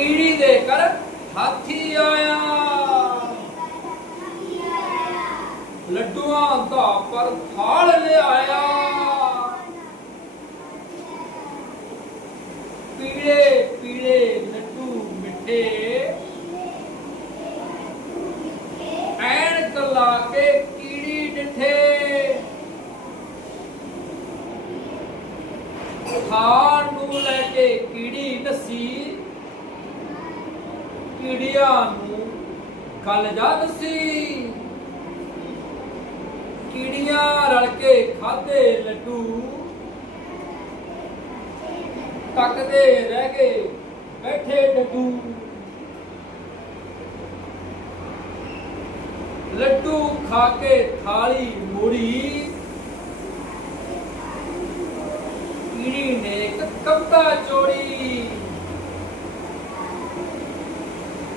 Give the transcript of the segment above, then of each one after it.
ਕੀੜੀ ਦੇ ਕਰ ਹਾਥੀ ਆਇਆ। ਲੱਡੂਆਂ ਦਾ ਪਰ ਥਾਲ ਲਿਆਇਆ। ਪੀਲੇ ਪੀਲੇ ਲੱਡੂ ਮਿੱਠੇ ਐਨਕ ਲਾ ਕੇ ਕੀੜੀ ਡਿਠੇ। ਖਾਣ ਨੂੰ ਲੈ ਕੇ ਕੀੜੀ ਨਸੀ ਕੀੜੀਆਂ ਨੂੰ ਗੱਲ ਜਾ ਦਸੀ। ਕੀੜੀਆਂ ਰਲ ਕੇ ਖਾਦੇ ਲੱਡੂ। ਤੱਕਦੇ ਰਹਿ ਗਏ ਬੈਠੇ ਡੱਡੂ। ਲੱਡੂ ਖਾ ਕੇ ਥਾਲੀ ਮੋੜੀ। ਕੀੜੀ ਨੇ ਕਵਤਾ ਚੋੜੀ।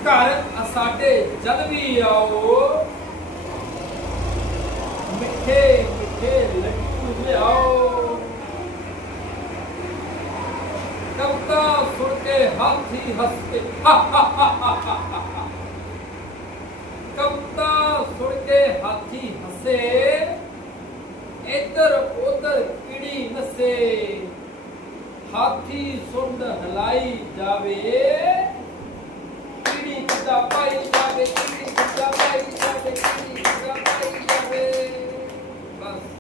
ਘਰ ਸਾਡੇ ਜਦ ਵੀ ਆਓ ਮਿੱਠੇ ਮਿੱਠੇ ਲੱਡੂ ਲਿਆਓ ਕਵਤਾ ਸੁਣ ਕੇ ਹਾਥੀ ਹੱਸਦੇ ਕਵਤਾ ਸੁਣ ਕੇ ਹਾਥੀ ਹੱਸੇ ਇੱਧਰ ਉੱਧਰ ਕੀੜੀ ਨਸੇ ਹਾਥੀ ਸੁੰਡ ਹਲਾਈ ਜਾਵੇ ਕੀੜੀ ਕਿਦਾ ਪਾਈ